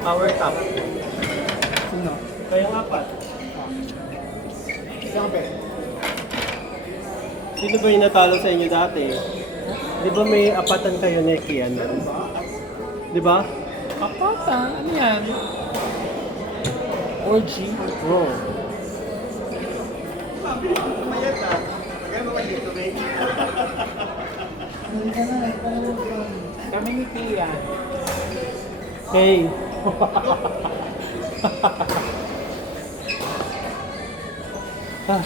Power top. Sino? Kayong apat. Siyempre. Sino ba yung natalo sa inyo dati? Di ba may apatan kayo na Kian? Di ba? Apata? Ano yan? Orgy? Oo. Kami ni Tia. Hey. Ah.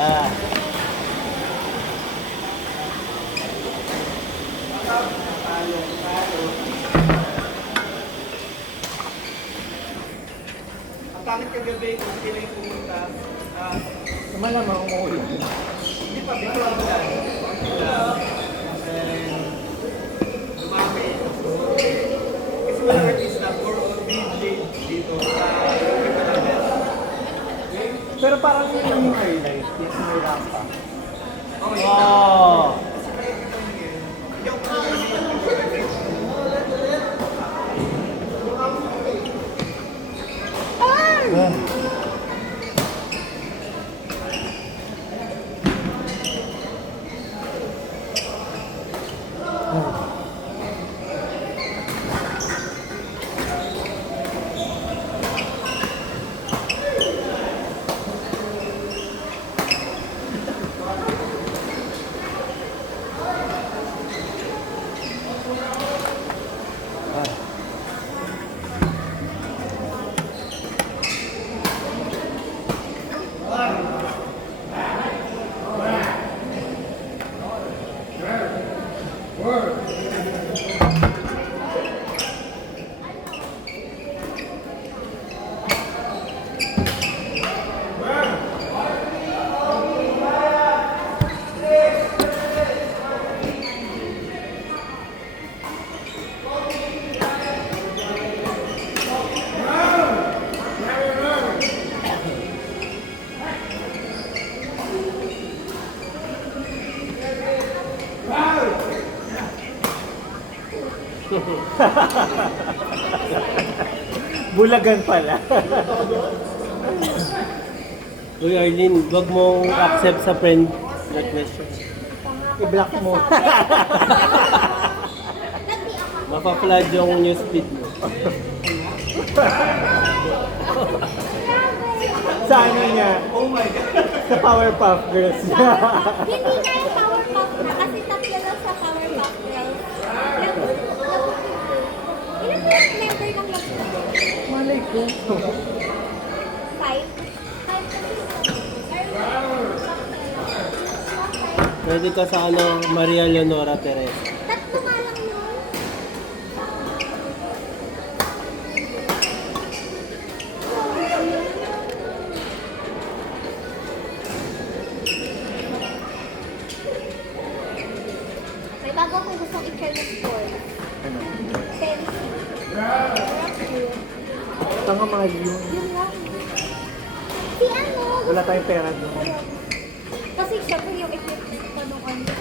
Ah. Ang pangit kagabi, kung sila yung pumunta, Malamang umuwi. hindi pa, dito lang ba? Dumami. Kasi walang artista for all DJ dito sa Pero parang yun yung highlight. Yes, may rampa. Wow. Bulagan pala. Uy, Arlene, wag mong accept sa friend request. I-block mo. Mapa-flood yung newsfeed mo. Sa ano niya? Oh my God! Sa Powerpuff Girls. Hindi na yung Powerpuff na kasi tatlo lang sa Powerpuff Girls. Ilan ba yung member ng Love? Malay ko. Five? Five Pwede ka sa ano, Maria Leonora Perez. Tatlo nga lang yun. May bago akong gustong i-share na sport. Ano? Fencing. Ito nga mahal yun. Yun lang. Si ano? Wala tayong pera doon. Kasi syempre yung equipment ko nung ano.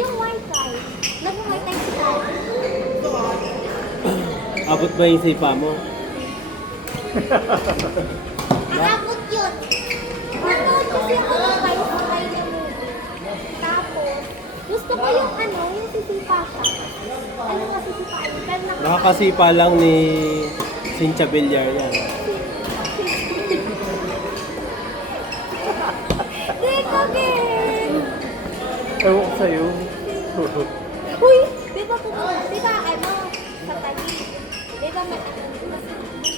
Yung wifi. Nag-wifi si Daddy. Abot ba yung sipa mo? Aabot yun. Manood kasi ako ng wifi na movie. Tapos, gusto ko yung ano, yung sisipa siya. Ano nga sisipa yun? Pero Nakakasipa lang ni Cynthia Villar yan. Rick again! Ewan ko sa'yo. Uy! Di ba ano, sa Taguig? Di ba may ano, mas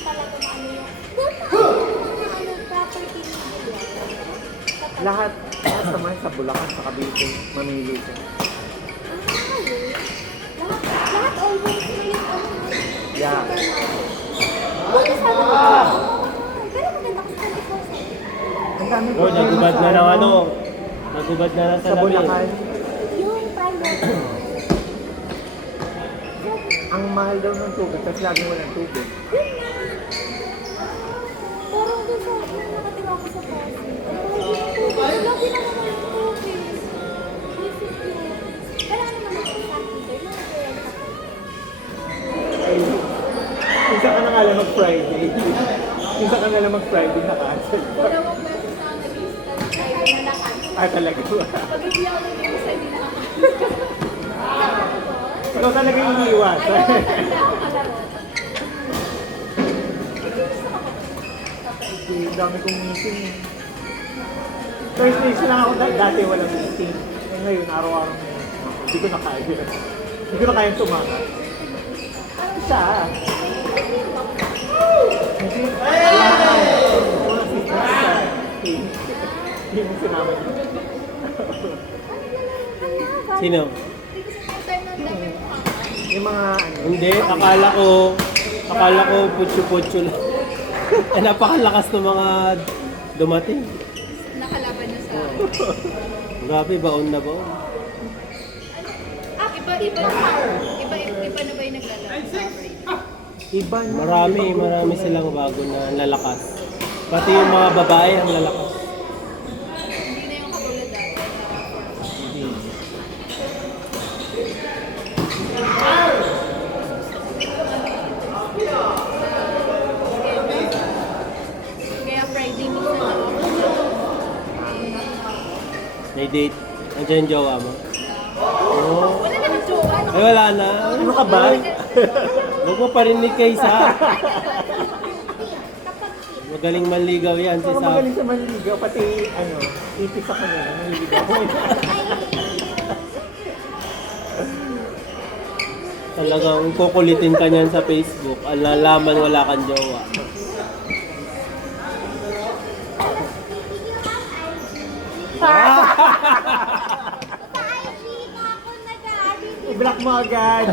talaga na ano yung, doon na mga ano, property ni Julia. Sa Taguig. Lahat naman sa Bulacan, sa Cavite, mamili ka. Lahat almost na yung ano. Yeah. Buti sana ko. Pero maganda ko sa 24/7. Ang dami Bro, nagubad na ng ano. Nagubad na ng sa salamin. Bulacan. Yung private. Ang mahal daw ng tubig kasi lagi walang tubig. Yun na. akala mag-Friday. Minsan ka nalang mag-Friday naka-cancel. Dalawang beses na ako nag-stand kayo na nakansin. Ah, talaga ba? Pag hindi ako nag-isa, hindi na ako. Ikaw talaga yung iniiwas. Ayaw ko talaga ako kalaro. Ang dami kong meeting. Thursdays lang ako dati walang meeting. Eh ngayon, araw-araw may meeting ako. Hindi ko na kaya. Hindi ko na kayang tumakas. Siya. Hindi. Wala si Hindi mo sinama niya. Sino? Yung mga ano. Hindi, akala ko putyo-putyo lang. Eh, napakalakas ng mga dumating. Nakalaban niya sa... Grabe, baon na baon. Iba na ba yung naglalaro? Iba na. Marami silang bago na lalakas. Pati yung mga babae ang lalakas. Hindi na yung katulad dati. Kaya Friday minsan na ako. May date. Andiyan yung jowa mo? Oo. Wala naman jowa. Ay, wala na. Ano ka ba? Huwag mo parinig kay Sa. Magaling manligaw yan si Parang Sa. magaling sa manligaw. Pati ano, ipis ako niya. Manligaw. Talagang kukulitin ka niyan sa Facebook. Alalaman wala kang jowa. Sa IG ka ako nag-aari. I-block mo agad.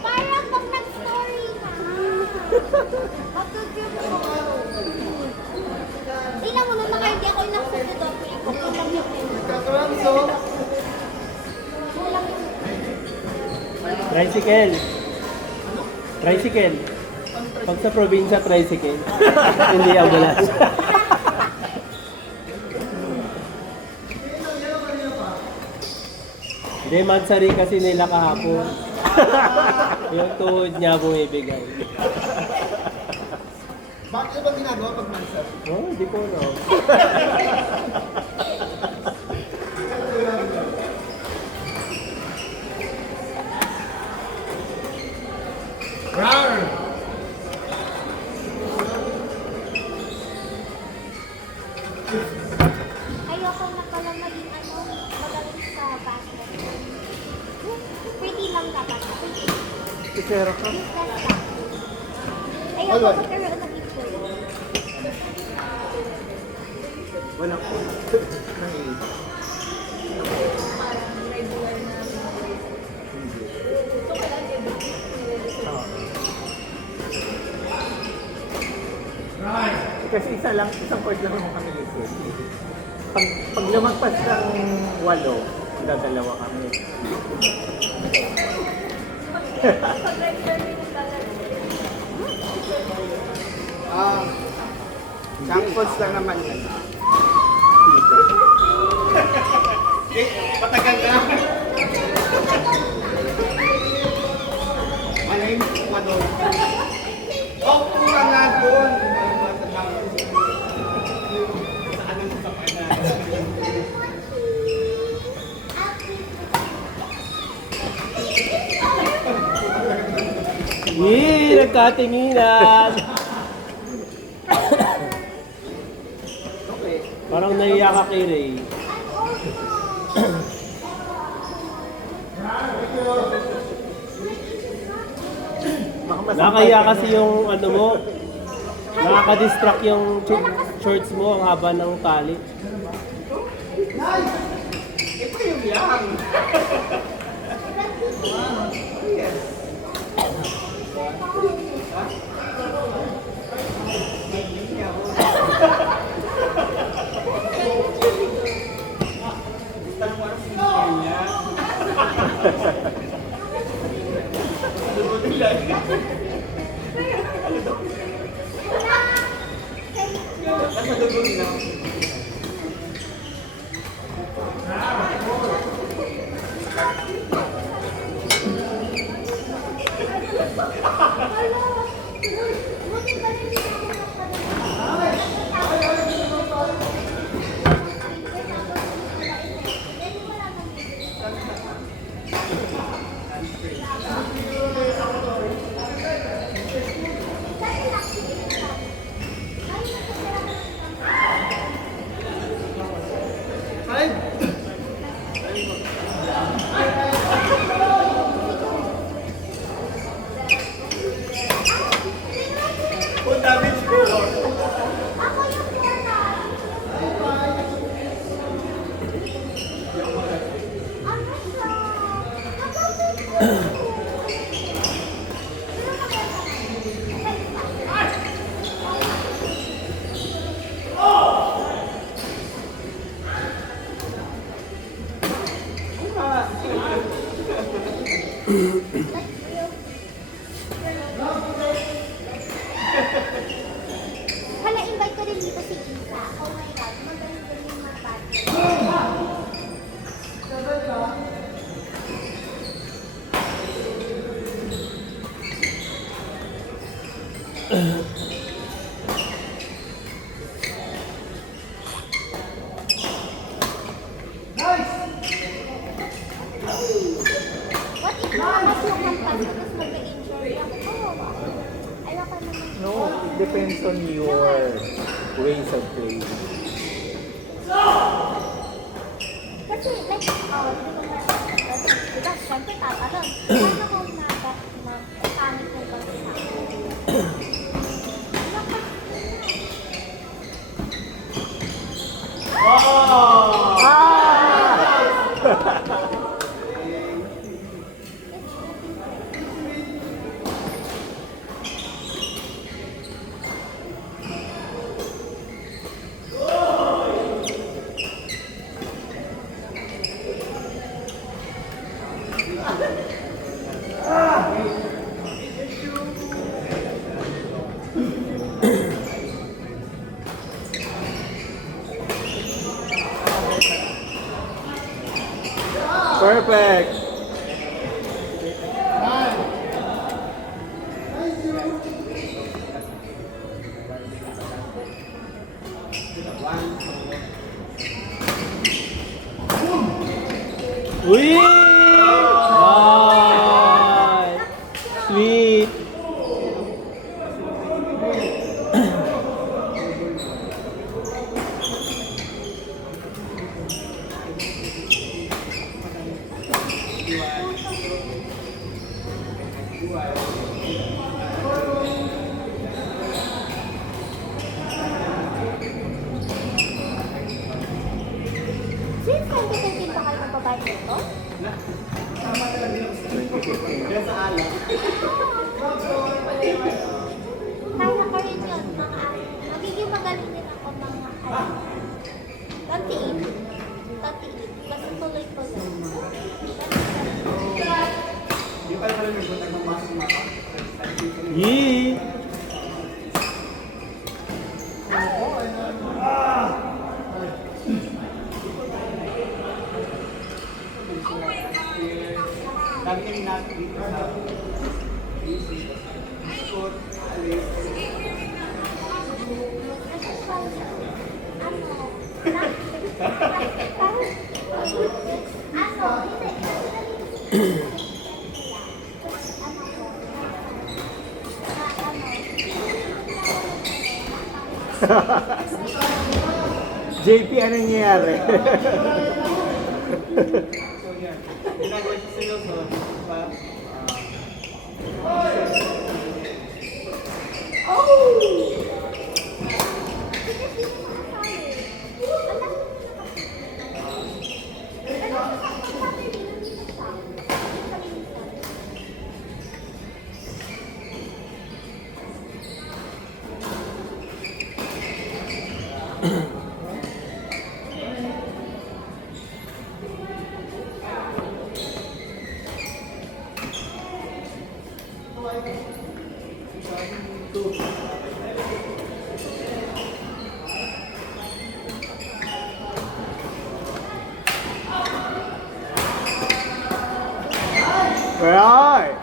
Parang pag nag-story ka. Matutulog ko. Tingnan mo nung hindi ako inaksan sa doppel ko. Kulang yung kulang yung Tricycle. Tricycle. Pag sa probinsya, tricycle. Hindi ambulance. Hindi, magsari kasi nila kahapon. Yung tuhod niya bumibigay. Bakit ba ginagawa pag mansar? Oh, hindi ko no. Rar! ayoko na pala maging magaling sa basketball. Pretty lang dapat. Kisero ka. Business lang. Ayoko magkaroon ng ipon. Walang po. Nang age. Kasi isang court lang naman kami dito. Pag lumagpas ng 8, dadalawa kami. Samples lang naman yan. Patagal na. Malayin mo doon. Oh, pura nga doon. Yee, nagkatinginan. Parang naiyak ka kay Ray. Nakaya kasi yung ano mo, nakaka-distract yung shorts mo ang haba ng tali. Ito yung lang. Kung damage ko. Ako yung portal. Ano siya? Hala, invite ko rin dito si Isa. Oh my God, magaling din yung mga bata. What if nakakas yung kampas ko tapos mag-injury ako? Kawawa. Ayoko naman. No, it depends on your ways of playing. Kasi like, di ba diba, syempre tatanong, paano ko mag-panic yung bang sa akin? Perfect! Uy! Nice! Sweet! Since 2013 pa kayo nagbabayad nito? Kaya sa alam. Kaya ko rin yun, mga magiging magaling din ako mga 28. 28. Basta tuloy ko lang. Di pa pala nagbutang ng mas mata. Yee! Dami kami natin dito sa Shoot, alis. JP, anong nangyayari? So yan. Ginagawa siya sa'yo, so, pa, Right!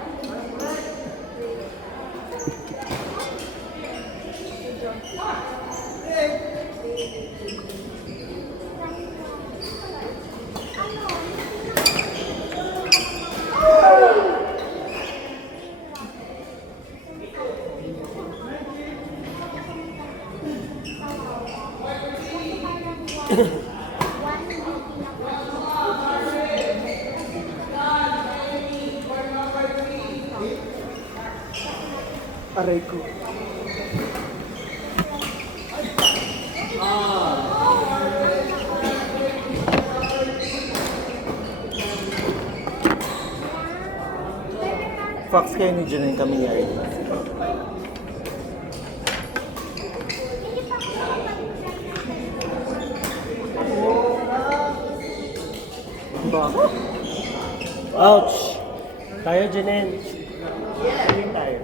Aray ko. Fox kayo ni Janine, kami ni Irene. Ba? Ouch! Tayo, Janine. Janine tayo.